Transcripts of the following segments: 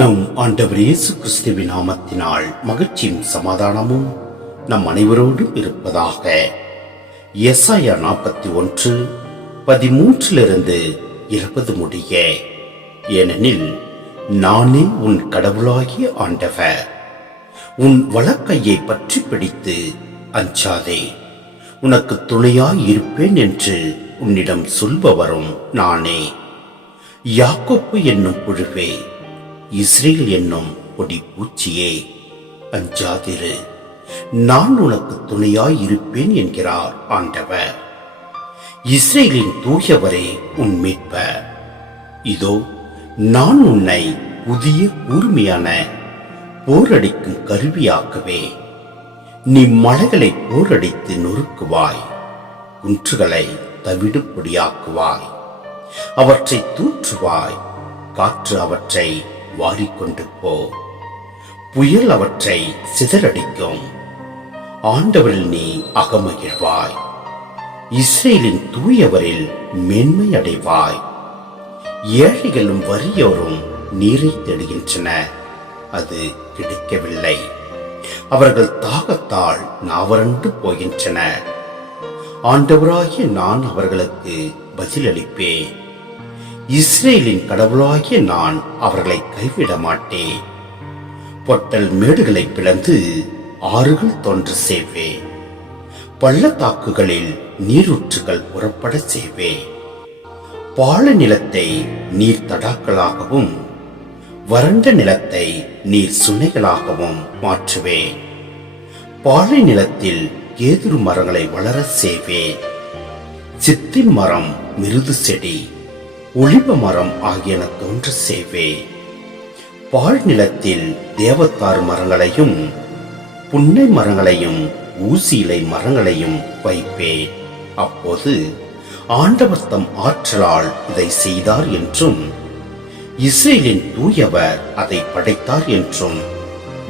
நம் ஆண்டவர் இயேசு கிறிஸ்துவின் நாமத்தினால் மகிழ்ச்சியும் சமாதானமும் நம் அனைவரோடும் இருப்பதாக. எஸ்ஐயா நாற்பத்தி ஒன்று பதிமூன்றிலிருந்து இருபது முடிய. ஏனெனில் நானே உன் கடவுளாகிய ஆண்டவர். உன் வழக்கையை பற்றி பிடித்து அஞ்சாதே. உனக்கு துணையாய் இருப்பேன் என்று உன்னிடம் சொல்பவரும் நானே. யாக்கோப்பு என்னும் குழுவே இஸ்ரேல் என்னும் கொடி பூச்சியே அஞ்சாதிரு நான் உனக்கு துணையாய் இருப்பேன் என்கிறார் ஆண்டவர். இஸ்ரேலின் தூயவரே உன் மீட்ப இதோ நான் உன்னை புதிய கூர்மையான போரடிக்கும் கருவியாக்குவே நீ மலைகளை போரடித்து நொறுக்குவாய் குன்றுகளை தவிடு பொடியாக்குவாய் அவற்றை தூற்றுவாய் காற்று அவற்றை வாரிக்கொண்டு போ. புயல் அவற்றை சிதறடிக்கும். ஆண்டவரில் நீ அகமகிழ்வாய். இஸ்ரேலின் தூயவரில் மேன்மை அடைவாய். ஏழைகளும் வறியோரும் நீரை தேடுகின்றன. அது கிடைக்கவில்லை. அவர்கள் தாகத்தால் நாவரண்டு போகின்றன. ஆண்டவராகிய நான் அவர்களுக்கு பதிலளிப்பேன். இஸ்ரேலின் கடவுளாகிய நான் அவர்களை கைவிட மாட்டேன். பொட்டல் மேடுகளை பிளந்து ஆறுகள் தோன்று செய்வேன் பள்ளத்தாக்குகளில் நீரூற்றுகள் புறப்பட செய்வேன் பால நிலத்தை நீர் தடாக்களாகவும் வறண்ட நிலத்தை நீர் சுனைகளாகவும் மாற்றுவேன். பாலை நிலத்தில் கேதுரு மரங்களை வளர செய்வேன் சித்தி மரம் மிருது செடி ஒளிப மரம் ஆகியன தோன்ற சேவே. பால் நிலத்தில் தேவத்தார் மரங்களையும் புன்னை மரங்களையும் ஊசியிலை மரங்களையும் வைப்பேன் அப்போது ஆண்டவர் தம் ஆற்றலால் இதை செய்தார் என்றும் இஸ்ரேலின் தூயவர் அதை படைத்தார் என்றும்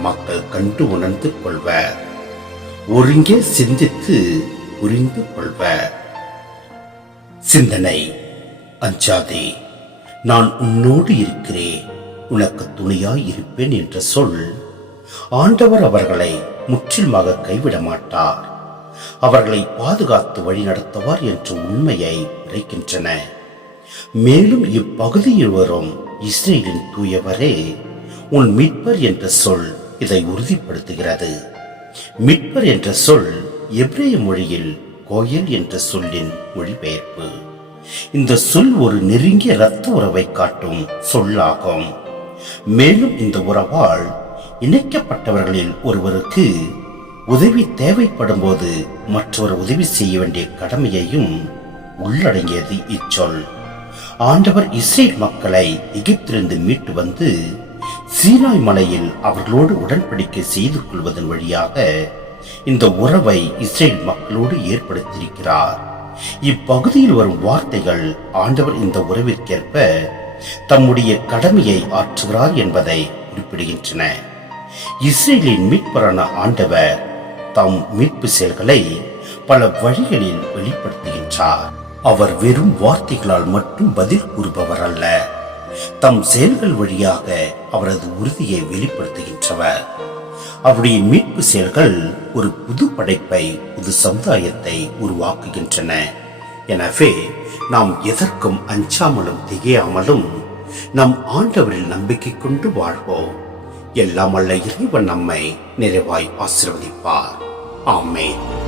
மக்கள் கண்டு உணர்ந்து கொள்வர். ஒருங்கே சிந்தித்து புரிந்து கொள்வர். சிந்தனை. அஞ்சாதே நான் உன்னோடு இருக்கிறேன் உனக்கு துணையாய் இருப்பேன் என்ற சொல். ஆண்டவர் அவர்களை முற்றிலுமாக கைவிட மாட்டார் அவர்களை பாதுகாத்து வழி நடத்துவார் என்ற உண்மையை உரைக்கின்றன. மேலும் இப்பகுதியில் வரும் இஸ்ரேலின் தூயவரே உன் மீட்பர் என்ற சொல் இதை உறுதிப்படுத்துகிறது. மீட்பர் என்ற சொல் எப்ரேய மொழியில் கோயில் என்ற சொல்லின் மொழிபெயர்ப்பு. இந்த சொல் ஒரு நெருங்கிய இரத்த உறவை காட்டும் சொல்லாகும். மேலும் இந்த உறவால் இணைக்கப்பட்டவர்களில் ஒருவருக்கு உதவி தேவைப்படும் போது மற்றொரு உதவி செய்ய வேண்டிய கடமையையும் உள்ளடங்கியது இச்சொல். ஆண்டவர் இஸ்ரேல் மக்களை எகிப்திலிருந்து மீட்டு வந்து சீனாய் மலையில் அவர்களோடு உடன்படிக்கை செய்து கொள்வதன் வழியாக இந்த உறவை இஸ்ரேல் மக்களோடு ஏற்படுத்தியிருக்கிறார். இப்பகுதியில் வரும் வார்த்தைகள் ஆண்டவர் இந்த உறவிற்கேற்ப தம்முடைய கடமையை ஆற்றுகிறார் என்பதை குறிப்பிடுகின்றன. இஸ்ரேலின் மீட்பரான ஆண்டவர் தம் மீட்பு செயல்களை பல வழிகளில் வெளிப்படுத்துகின்றார். அவர் வெறும் வார்த்தைகளால் மட்டும் பதில் கூறுபவர் அல்ல. தம் செயல்கள் வழியாக அவரது உறுதியை வெளிப்படுத்துகின்றவர். அவருடைய மீட்பு செயல்கள் ஒரு புது படைப்பை புது சமுதாயத்தை உருவாக்குகின்றன. எனவே நாம் எதற்கும் அஞ்சாமலும் திகையாமலும் நம் ஆண்டவரில் நம்பிக்கை கொண்டு வாழ்வோம். எல்லாம் அல்ல இறைவன் நம்மை நிறைவாய் ஆசிர்வதிப்பார். ஆமேன்.